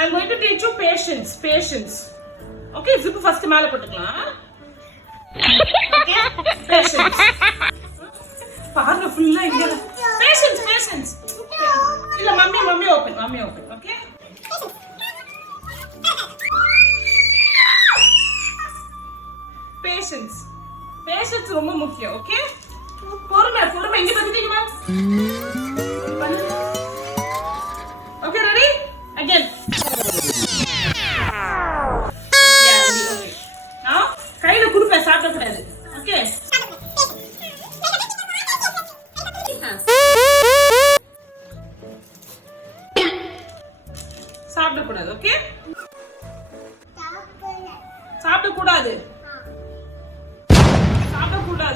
I'm going to teach you patience. Patience. Okay, zip first மேல போட்டுக்கலாம். Okay? Patience. பாருங்க ஃபுல்லா இங்க. Patience, patience. இல்ல mummy open. Okay? Patience. Patience ரொம்ப முக்கியம். Okay? பொறுமை இங்க வந்துட்டீங்களா? Okay, ready? Again. Yeah, ready. Okay. Now, கையில குடுப்பேன் சாப்பிட கூடாது. Okay? சாப்பிட கூடாது. Okay? சாப்பிட கூடாது.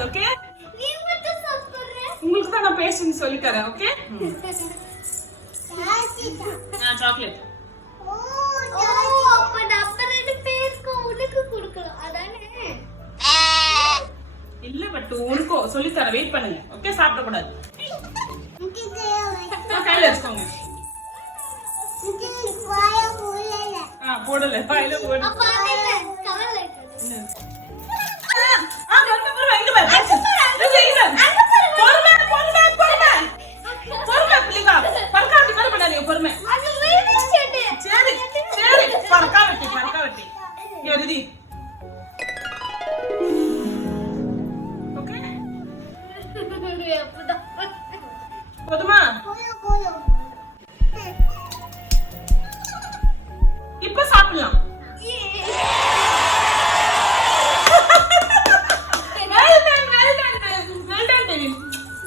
Okay? உங்களுக்கு தான் நான் பேஷன்ஸ் சொல்லி தரேன். ஓகே? சாக்லேட். அப்ப நம்ம ரெண்டு பேருக்கு உனக்கு கொடுக்கலாம் அதானே? இல்ல பட் உனக்கு சொல்லி தரேன். வெயிட் பண்ணுங்க. ஓகே? சாப்பிட கூடாது. கையில வச்சுக்கோங்க. போடல. கையில போடு. அப்ப அதே கவர்ல இருக்கு. போதுமா? இப்ப சாப்பிடலாம்.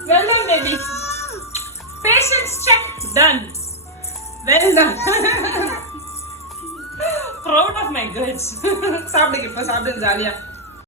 Well done, baby. Patience check done. Well done. Proud of my girls. சாப்பிடுங்க இப்ப சாப்பிடுங்க ஜாலியா.